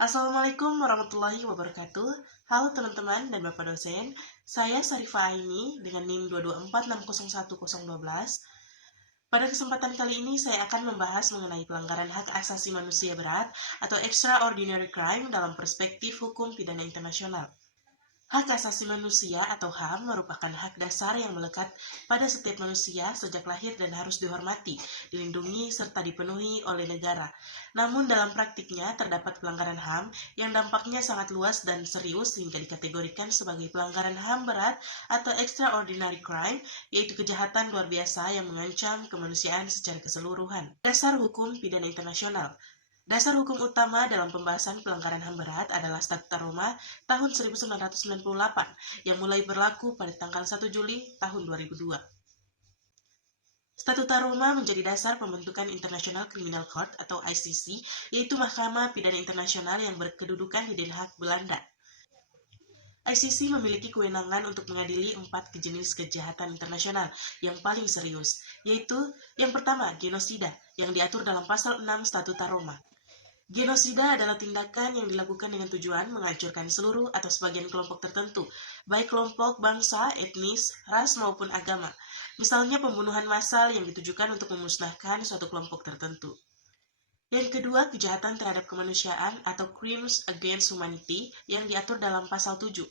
Assalamualaikum warahmatullahi wabarakatuh. Halo teman-teman dan Bapak dosen, saya Sarifah Aini dengan NIM 224601012. Pada kesempatan kali ini saya akan membahas mengenai pelanggaran hak asasi manusia berat atau extraordinary crime dalam perspektif hukum pidana internasional. Hak asasi manusia atau HAM merupakan hak dasar yang melekat pada setiap manusia sejak lahir dan harus dihormati, dilindungi, serta dipenuhi oleh negara. Namun dalam praktiknya terdapat pelanggaran HAM yang dampaknya sangat luas dan serius sehingga dikategorikan sebagai pelanggaran HAM berat atau extraordinary crime, yaitu kejahatan luar biasa yang mengancam kemanusiaan secara keseluruhan. Dasar hukum pidana internasional. Dasar hukum utama dalam pembahasan pelanggaran HAM berat adalah Statuta Roma tahun 1998 yang mulai berlaku pada tanggal 1 Juli tahun 2002. Statuta Roma menjadi dasar pembentukan International Criminal Court atau ICC, yaitu Mahkamah Pidana Internasional yang berkedudukan di Den Haag, Belanda. ICC memiliki kewenangan untuk mengadili 4 jenis kejahatan internasional yang paling serius, yaitu yang pertama, genosida, yang diatur dalam pasal 6 Statuta Roma. Genosida adalah tindakan yang dilakukan dengan tujuan menghancurkan seluruh atau sebagian kelompok tertentu, baik kelompok bangsa, etnis, ras maupun agama. Misalnya pembunuhan massal yang ditujukan untuk memusnahkan suatu kelompok tertentu. Yang kedua, kejahatan terhadap kemanusiaan atau crimes against humanity yang diatur dalam pasal 7.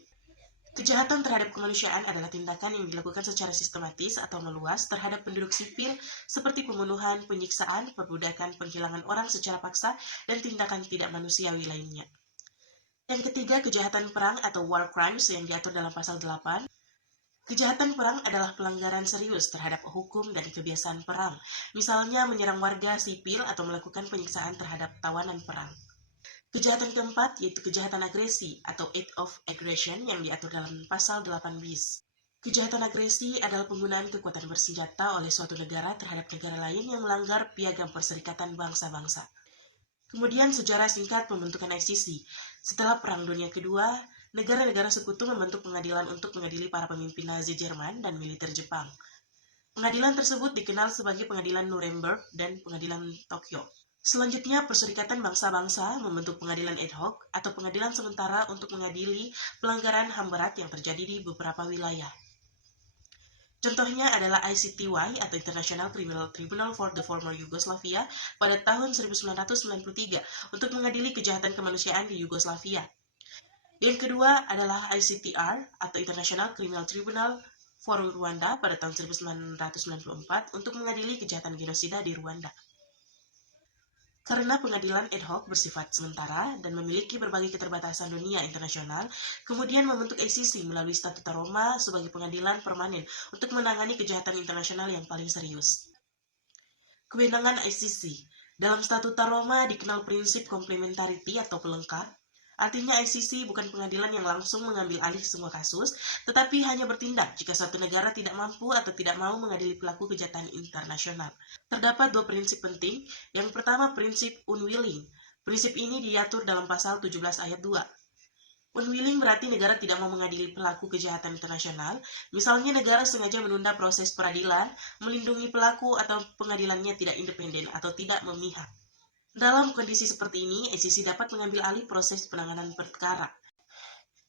Kejahatan terhadap kemanusiaan adalah tindakan yang dilakukan secara sistematis atau meluas terhadap penduduk sipil seperti pembunuhan, penyiksaan, perbudakan, penghilangan orang secara paksa, dan tindakan tidak manusiawi lainnya. Yang ketiga, kejahatan perang atau war crimes yang diatur dalam pasal 8. Kejahatan perang adalah pelanggaran serius terhadap hukum dan kebiasaan perang, misalnya menyerang warga sipil atau melakukan penyiksaan terhadap tawanan perang. Kejahatan keempat yaitu kejahatan agresi atau act of aggression yang diatur dalam pasal 8 bis. Kejahatan agresi adalah penggunaan kekuatan bersenjata oleh suatu negara terhadap negara lain yang melanggar Piagam Perserikatan Bangsa-Bangsa. Kemudian sejarah singkat pembentukan ICC. Setelah Perang Dunia Kedua, negara-negara sekutu membentuk pengadilan untuk mengadili para pemimpin Nazi Jerman dan militer Jepang. Pengadilan tersebut dikenal sebagai Pengadilan Nuremberg dan Pengadilan Tokyo. Selanjutnya, Perserikatan Bangsa-Bangsa membentuk pengadilan ad hoc atau pengadilan sementara untuk mengadili pelanggaran HAM berat yang terjadi di beberapa wilayah. Contohnya adalah ICTY atau International Criminal Tribunal for the Former Yugoslavia pada tahun 1993 untuk mengadili kejahatan kemanusiaan di Yugoslavia. Yang kedua adalah ICTR atau International Criminal Tribunal for Rwanda pada tahun 1994 untuk mengadili kejahatan genosida di Rwanda. Karena pengadilan ad hoc bersifat sementara dan memiliki berbagai keterbatasan dunia internasional, kemudian membentuk ICC melalui Statuta Roma sebagai pengadilan permanen untuk menangani kejahatan internasional yang paling serius. Kewenangan ICC. Dalam Statuta Roma dikenal prinsip complementarity atau pelengkap. Artinya ICC bukan pengadilan yang langsung mengambil alih semua kasus, tetapi hanya bertindak jika suatu negara tidak mampu atau tidak mau mengadili pelaku kejahatan internasional. Terdapat 2 prinsip penting. Yang pertama, prinsip unwilling. Prinsip ini diatur dalam pasal 17 ayat 2. Unwilling berarti negara tidak mau mengadili pelaku kejahatan internasional, misalnya negara sengaja menunda proses peradilan, melindungi pelaku atau pengadilannya tidak independen atau tidak memihak. Dalam kondisi seperti ini, ICC dapat mengambil alih proses penanganan perkara.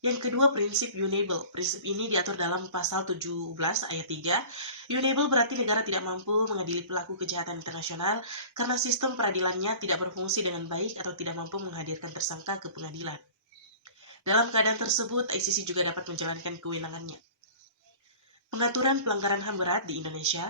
Yang kedua, prinsip unable. Prinsip ini diatur dalam pasal 17 ayat 3. Unable berarti negara tidak mampu mengadili pelaku kejahatan internasional karena sistem peradilannya tidak berfungsi dengan baik atau tidak mampu menghadirkan tersangka ke pengadilan. Dalam keadaan tersebut, ICC juga dapat menjalankan kewenangannya. Pengaturan pelanggaran HAM berat di Indonesia.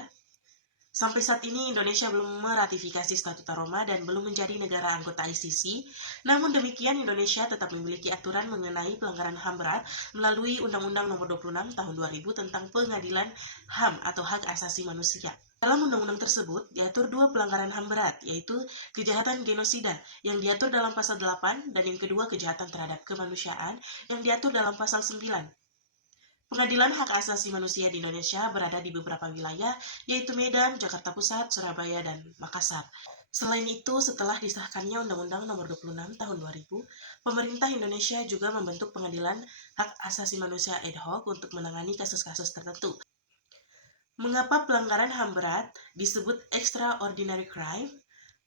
Sampai saat ini Indonesia belum meratifikasi Statuta Roma dan belum menjadi negara anggota ICC. Namun demikian Indonesia tetap memiliki aturan mengenai pelanggaran HAM berat melalui Undang-Undang Nomor 26 Tahun 2000 tentang Pengadilan HAM atau Hak Asasi Manusia. Dalam undang-undang tersebut diatur 2 pelanggaran HAM berat, yaitu kejahatan genosida yang diatur dalam pasal 8 dan yang kedua kejahatan terhadap kemanusiaan yang diatur dalam pasal 9. Pengadilan Hak Asasi Manusia di Indonesia berada di beberapa wilayah, yaitu Medan, Jakarta Pusat, Surabaya, dan Makassar. Selain itu, setelah disahkannya Undang-Undang Nomor 26 Tahun 2000, pemerintah Indonesia juga membentuk Pengadilan Hak Asasi Manusia ad hoc untuk menangani kasus-kasus tertentu. Mengapa pelanggaran HAM berat disebut extraordinary crime?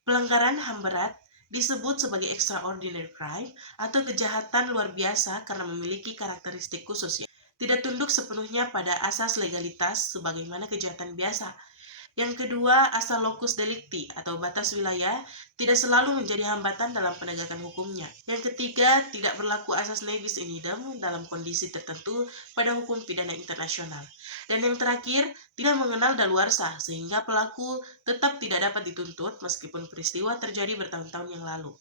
Pelanggaran HAM berat disebut sebagai extraordinary crime atau kejahatan luar biasa karena memiliki karakteristik khusus, tidak tunduk sepenuhnya pada asas legalitas sebagaimana kejahatan biasa. Yang kedua, asal locus delicti atau batas wilayah tidak selalu menjadi hambatan dalam penegakan hukumnya. Yang ketiga, tidak berlaku asas nebis in idem dalam kondisi tertentu pada hukum pidana internasional. Dan yang terakhir, tidak mengenal daluarsa sehingga pelaku tetap tidak dapat dituntut meskipun peristiwa terjadi bertahun-tahun yang lalu.